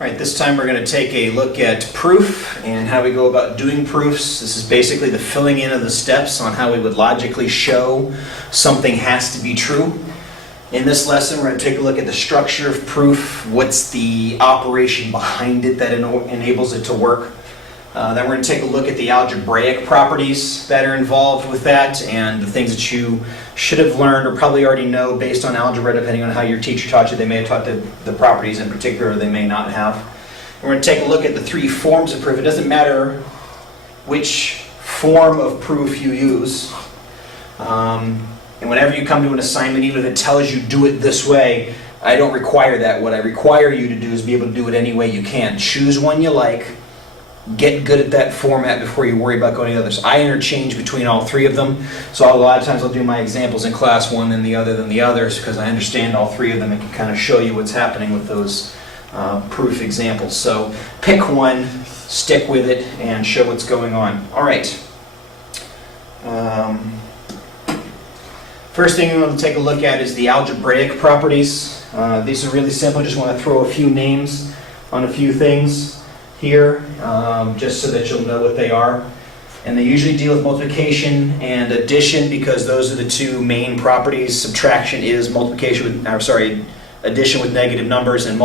All right, this time we're going to take a look at proof and how we go about doing proofs. This is basically the filling in of the steps on how we would logically show something has to be true. In this lesson, we're going to take a look at the structure of proof, what's the operation behind it that enables it to work. Then we're going to take a look at the algebraic properties that are involved with that and the things that you should have learned or probably already know based on algebra, depending on how your teacher taught you. They may have taught the properties in particular, or they may not have. We're going to take a look at the three forms of proof. It doesn't matter which form of proof you use. And whenever you come to an assignment, even if it tells you do it this way, I don't require that. What I require you to do is be able to do it any way you can. Choose one you like. Get good at that format before you worry about going to the others. I interchange between all three of them, so a lot of times I'll do my examples in class one and the other than the others because I understand all three of them and can kind of show you what's happening with those proof examples. So pick one, stick with it, and show what's going on. All right. First thing we want to take a look at is the algebraic properties. These are really simple. I just want to throw a few names on a few things here, just so that you'll know what they are. And they usually deal with multiplication and addition because those are the two main properties. Subtraction is addition with negative numbers, and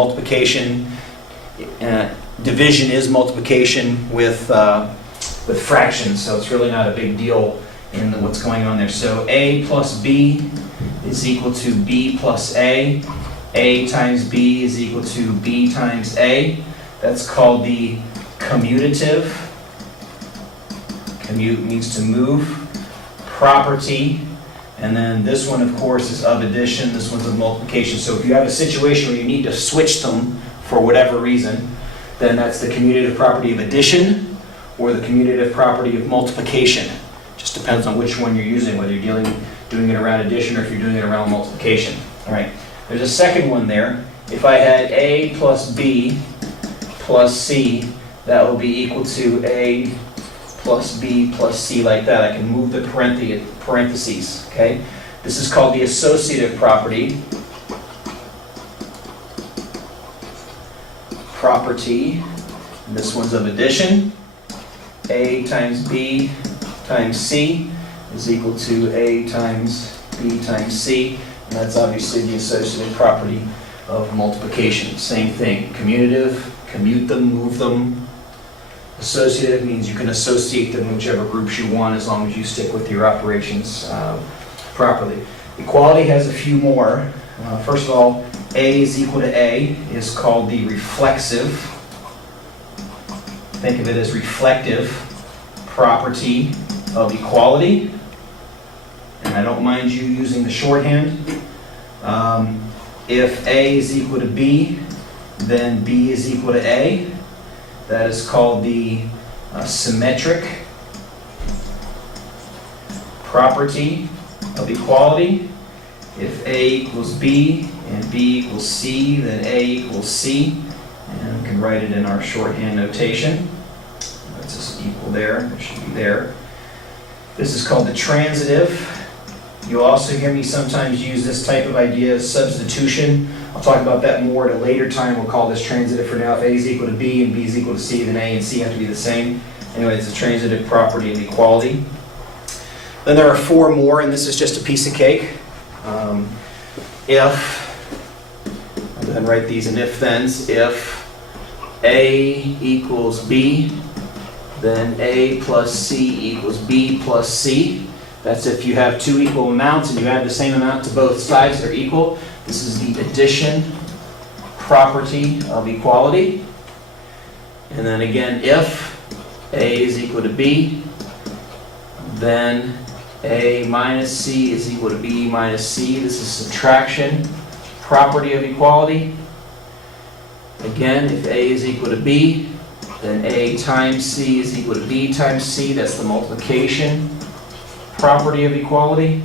division is multiplication with fractions. So it's really not a big deal in what's going on there. So A plus B is equal to B plus A. A times B is equal to B times A. That's called the commutative. Commute means to move. Property. And then this one, of course, is of addition. This one's of multiplication. So if you have a situation where you need to switch them for whatever reason, then that's the commutative property of addition or the commutative property of multiplication. Just depends on which one you're using, whether you're doing it around addition or if you're doing it around multiplication. All right. There's a second one there. If I had A plus B plus C, that will be equal to A plus B plus C, like that. I can move the parentheses, okay? This is called the associative property. And this one's of addition. A times B times C is equal to A times B times C, and that's obviously the associative property of multiplication. Same thing, commutative. Commute them, move them. Associative means you can associate them in whichever groups you want as long as you stick with your operations properly. Equality has a few more. First of all, A is equal to A is called the reflexive. Think of it as reflective property of equality. And I don't mind you using the shorthand. If A is equal to B, then B is equal to A. That is called the symmetric property of equality. If A equals B and B equals C, then A equals C. And we can write it in our shorthand notation. That's just equal there. It should be there. This is called the transitive. You'll also hear me sometimes use this type of idea as substitution. I'll talk about that more at a later time. We'll call this transitive for now. If A is equal to B and B is equal to C, then A and C have to be the same. Anyway, it's a transitive property of equality. Then there are four more, and this is just a piece of cake. I'll go ahead and write these in if-thens. If A equals B, then A plus C equals B plus C. That's if you have two equal amounts and you add the same amount to both sides, they're equal. This is the addition property of equality. And then again, if A is equal to B, then A minus C is equal to B minus C. This is subtraction property of equality. Again, if A is equal to B, then A times C is equal to B times C. That's the multiplication property of equality.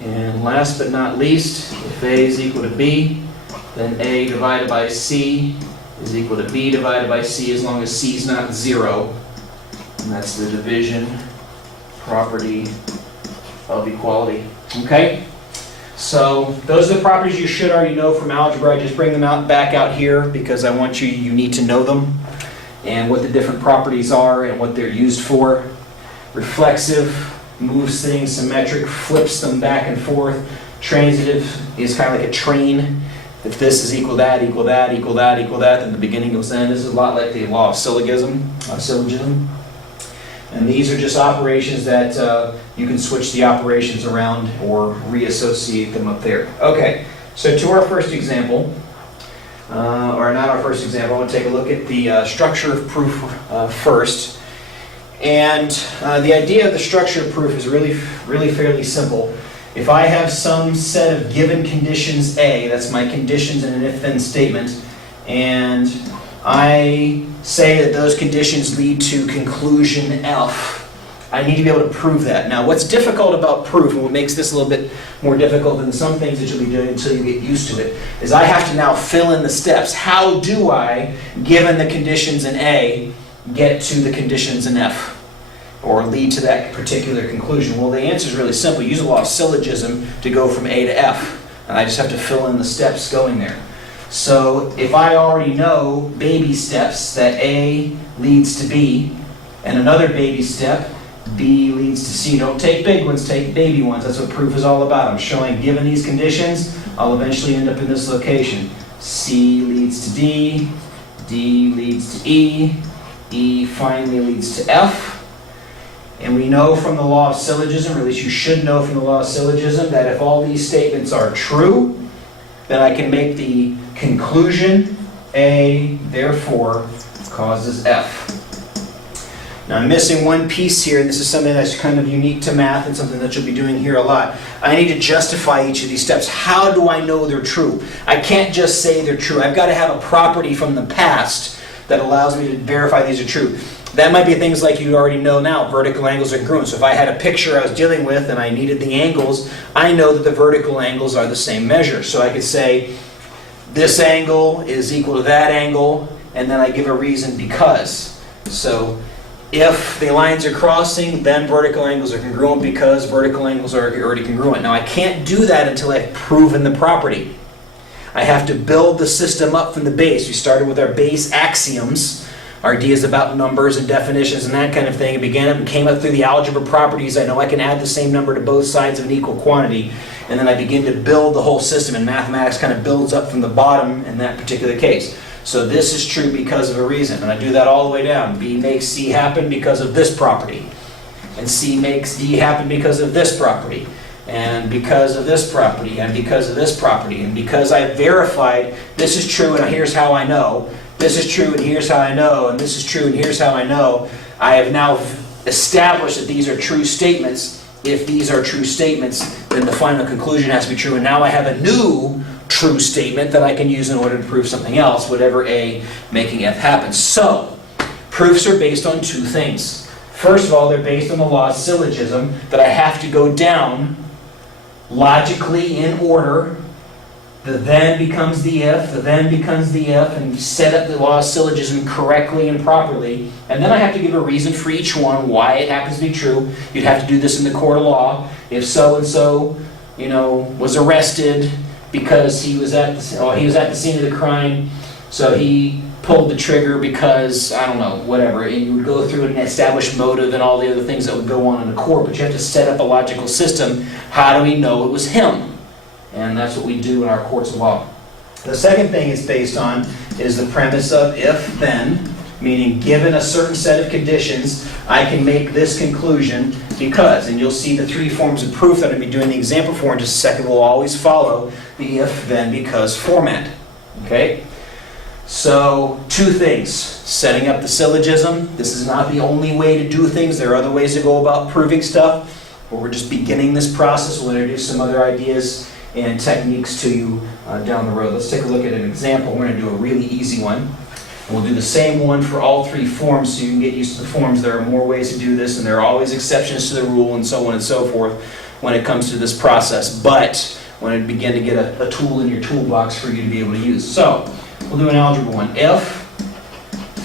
And last but not least, if A is equal to B, then A divided by C is equal to B divided by C as long as C is not 0. And that's the division property of equality. Okay? So those are the properties you should already know from algebra. I just bring them back out here because I want you need to know them and what the different properties are and what they're used for. Reflexive moves things, symmetric flips them back and forth. Transitive is kind of like a train. If this is equal that, equal that, equal that, equal that, then the beginning goes end. This is a lot like the law of syllogism. And these are just operations that you can switch the operations around or reassociate them up there. Okay, so to our first example, or not our first example, I want to take a look at the structure of proof first. And the idea of the structure of proof is really fairly simple. If I have some set of given conditions A, that's my conditions in an if-then statement, and I say that those conditions lead to conclusion F, I need to be able to prove that. Now, what's difficult about proof, and what makes this a little bit more difficult than some things that you'll be doing until you get used to it, is I have to now fill in the steps. How do I, given the conditions in A, get to the conditions in F? Or lead to that particular conclusion? Well, the answer is really simple. Use the law of syllogism to go from A to F. And I just have to fill in the steps going there. So if I already know baby steps, that A leads to B, and another baby step, B leads to C. Don't take big ones, take baby ones. That's what proof is all about. I'm showing given these conditions, I'll eventually end up in this location. C leads to D, D leads to E, E finally leads to F. And we know from the law of syllogism, or at least you should know from the law of syllogism, that if all these statements are true, then I can make the conclusion A, therefore, causes F. Now I'm missing one piece here, and this is something that's kind of unique to math and something that you'll be doing here a lot. I need to justify each of these steps. How do I know they're true? I can't just say they're true. I've got to have a property from the past that allows me to verify these are true. That might be things like you already know now, vertical angles are congruent. So if I had a picture I was dealing with and I needed the angles, I know that the vertical angles are the same measure. So I could say this angle is equal to that angle, and then I give a reason because. So if the lines are crossing, then vertical angles are congruent because vertical angles are already congruent. Now I can't do that until I've proven the property. I have to build the system up from the base. We started with our base axioms, our ideas about numbers and definitions and that kind of thing. It began up and came up through the algebra properties. I know I can add the same number to both sides of an equal quantity. And then I begin to build the whole system, and mathematics kind of builds up from the bottom in that particular case. So this is true because of a reason. And I do that all the way down. B makes C happen because of this property. And C makes D happen because of this property. And because of this property, and because of this property. And because I verified this is true and here's how I know, this is true and here's how I know, and this is true and here's how I know, I have now established that these are true statements. If these are true statements, then the final conclusion has to be true. And now I have a new true statement that I can use in order to prove something else, whatever A making F happens. So, proofs are based on two things. First of all, they're based on the law of syllogism, that I have to go down logically in order. The then becomes the if, the then becomes the if, and set up the law of syllogism correctly and properly. And then I have to give a reason for each one, why it happens to be true. You'd have to do this in the court of law. If so-and-so, was arrested because he was at the scene of the crime, so he pulled the trigger because, I don't know, whatever. And you would go through and establish motive and all the other things that would go on in the court, but you have to set up a logical system. How do we know it was him? And that's what we do in our courts of law. The second thing it's based on is the premise of if-then, meaning given a certain set of conditions, I can make this conclusion because. And you'll see the three forms of proof that I'm going to be doing the example for in just a second will always follow the if-then-because format. Okay? So, two things. Setting up the syllogism. This is not the only way to do things. There are other ways to go about proving stuff. But we're just beginning this process. We'll introduce some other ideas and techniques to you down the road. Let's take a look at an example. We're going to do a really easy one. We'll do the same one for all three forms so you can get used to the forms. There are more ways to do this, and there are always exceptions to the rule and so on and so forth when it comes to this process. But when you begin to get a tool in your toolbox for you to be able to use. So, we'll do an algebra one. If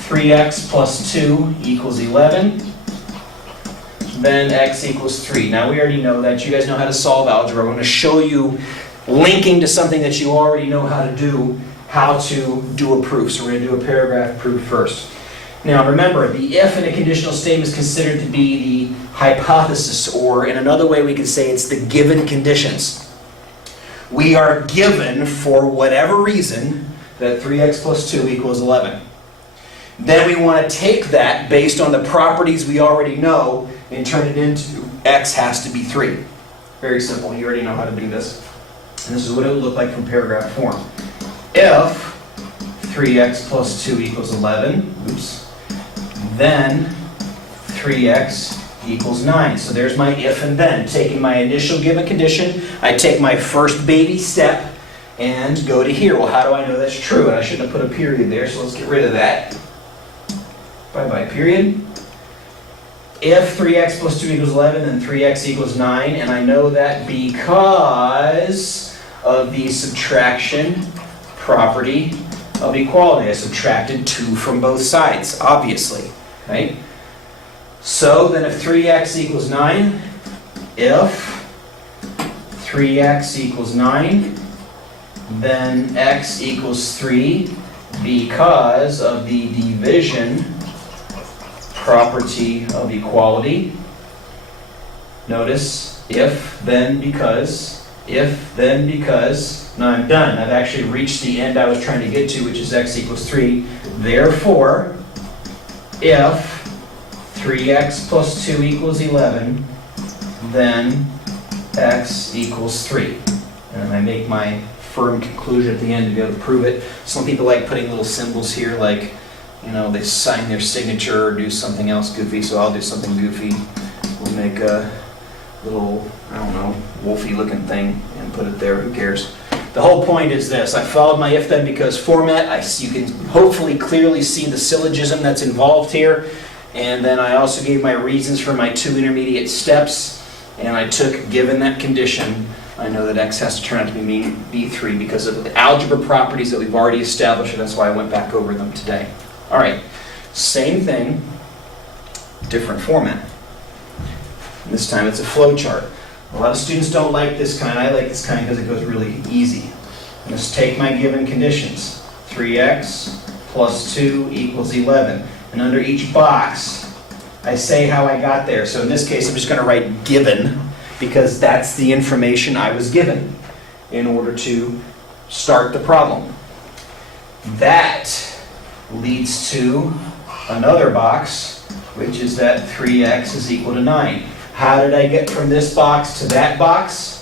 3x plus 2 equals 11, then x equals 3. Now we already know that. You guys know how to solve algebra. I'm going to show you, linking to something that you already know how to do a proof. So we're going to do a paragraph proof first. Now remember, the if in a conditional statement is considered to be the hypothesis, or in another way we could say it's the given conditions. We are given, for whatever reason, that 3x plus 2 equals 11. Then we want to take that based on the properties we already know and turn it into x has to be 3. Very simple. You already know how to do this. And this is what it would look like from paragraph form. If 3x plus 2 equals 11, then 3x equals 9. So there's my if and then. Taking my initial given condition, I take my first baby step and go to here. Well, how do I know that's true? And I shouldn't have put a period there, so let's get rid of that. Bye-bye, period. If 3x plus 2 equals 11, then 3x equals 9. And I know that because of the subtraction property of equality. I subtracted 2 from both sides, obviously. Right? So then if 3x equals 9, if 3x equals 9, then x equals 3 because of the division property of equality. Notice, if, then, because, if, then, because. Now I'm done. I've actually reached the end I was trying to get to, which is x equals 3. Therefore, if 3x plus 2 equals 11, then x equals 3. And I make my firm conclusion at the end to be able to prove it. Some people like putting little symbols here, like, you know, they sign their signature or do something else goofy, so I'll do something goofy. We'll make a little, I don't know, wolfy looking thing and put it there, who cares. The whole point is this: I followed my if then because format. You can hopefully clearly see the syllogism that's involved here. And then I also gave my reasons for my 2 intermediate steps. And I took, given that condition, I know that x has to turn out to be B3 because of the algebra properties that we've already established, and that's why I went back over them today. All right, same thing, different format. And this time it's a flowchart. A lot of students don't like this kind. I like this kind because it goes really easy. Let's take my given conditions. 3x plus 2 equals 11. And under each box, I say how I got there. So in this case, I'm just going to write given, because that's the information I was given in order to start the problem. That leads to another box, which is that 3x is equal to 9. How did I get from this box to that box?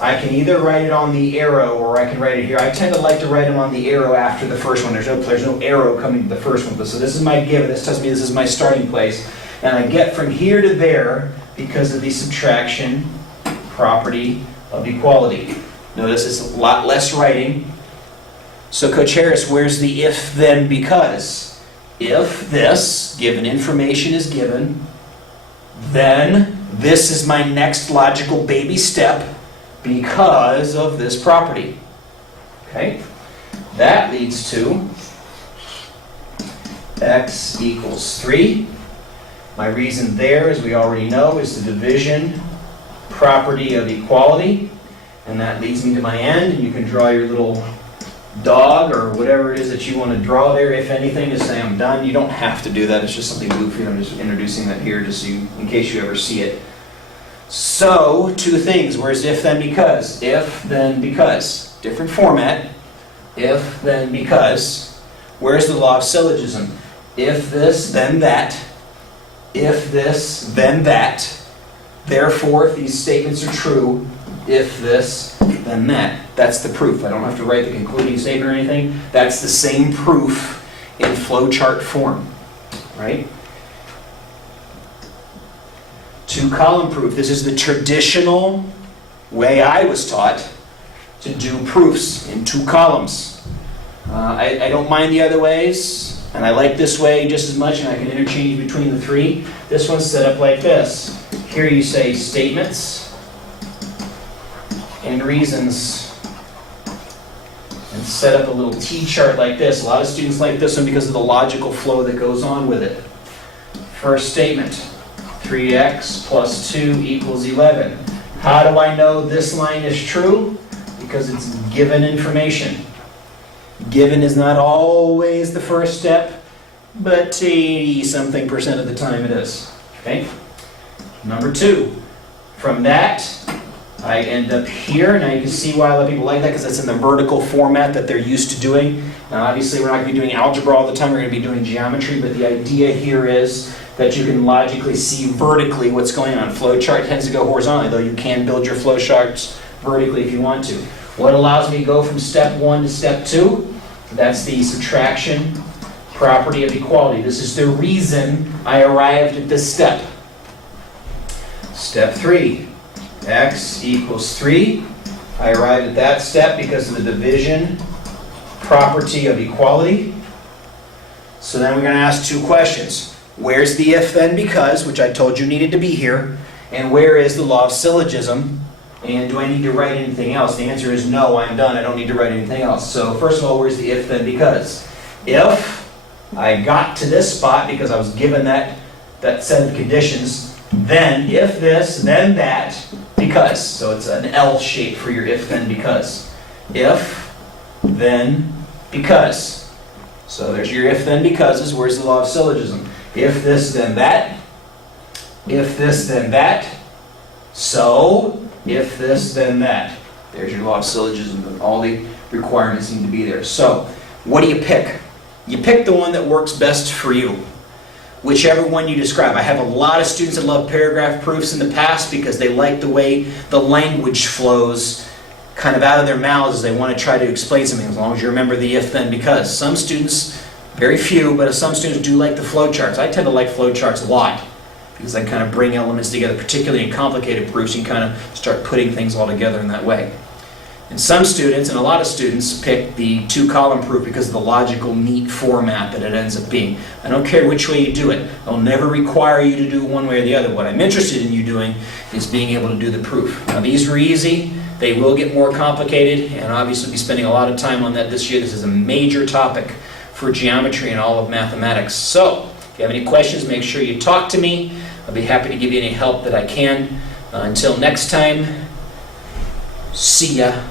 I can either write it on the arrow or I can write it here. I tend to like to write them on the arrow after the first one. There's no arrow coming to the first one. So this is my given. This tells me this is my starting place. And I get from here to there because of the subtraction property of equality. Notice it's a lot less writing. So Coach Harris, where's the if, then, because? If this given information is given, then this is my next logical baby step because of this property. Okay? That leads to x equals 3. My reason there, as we already know, is the division property of equality. And that leads me to my end. And you can draw your little dog or whatever it is that you want to draw there, if anything, to say I'm done. You don't have to do that. It's just something goofy. I'm just introducing that here just so in case you ever see it. So, 2 things. Where's if, then, because? If, then, because. Different format. If, then, because. Where's the law of syllogism? If this, then that. If this, then that. Therefore, if these statements are true, if this, then that. That's the proof. I don't have to write the concluding statement or anything. That's the same proof in flowchart form, right? 2-column proof. This is the traditional way I was taught to do proofs in 2 columns. I don't mind the other ways, and I like this way just as much, and I can interchange between the 3. This one's set up like this. Here you say statements and reasons, and set up a little T-chart like this. A lot of students like this one because of the logical flow that goes on with it. First statement, 3x plus 2 equals 11. How do I know this line is true? Because it's given information. Given is not always the first step, but 80-something% of the time it is. Okay? Number 2. From that, I end up here. Now you can see why a lot of people like that, because that's in the vertical format that they're used to doing. Now obviously we're not going to be doing algebra all the time, we're going to be doing geometry, but the idea here is that you can logically see vertically what's going on. Flowchart tends to go horizontally, though you can build your flowcharts vertically if you want to. What allows me to go from step 1 to step 2? That's the subtraction property of equality. This is the reason I arrived at this step. Step 3, x equals 3. I arrived at that step because of the division property of equality. So then we're going to ask 2 questions. Where's the if then because, which I told you needed to be here, and where is the law of syllogism, and do I need to write anything else? The answer is no, I'm done, I don't need to write anything else. So first of all, where's the if then because? If I got to this spot because I was given that set of conditions, then if this, then that, because. So it's an L shape for your if then because. If, then, because. So there's your if then becauses. Where's the law of syllogism? If this, then that. If this, then that. So, if this, then that. There's your law of syllogism. All the requirements need to be there. So, what do you pick? You pick the one that works best for you. Whichever one you describe. I have a lot of students that love paragraph proofs in the past because they like the way the language flows kind of out of their mouths as they want to try to explain something, as long as you remember the if, then, because. Some students, very few, but some students do like the flowcharts. I tend to like flowcharts a lot because I kind of bring elements together, particularly in complicated proofs. You can kind of start putting things all together in that way. And some students, and a lot of students, pick the 2-column proof because of the logical, neat format that it ends up being. I don't care which way you do it. I'll never require you to do it one way or the other. What I'm interested in you doing is being able to do the proof. Now these are easy. They will get more complicated, and obviously be spending a lot of time on that this year. This is a major topic for geometry and all of mathematics. So, if you have any questions, make sure you talk to me. I'll be happy to give you any help that I can. Until next time, see ya.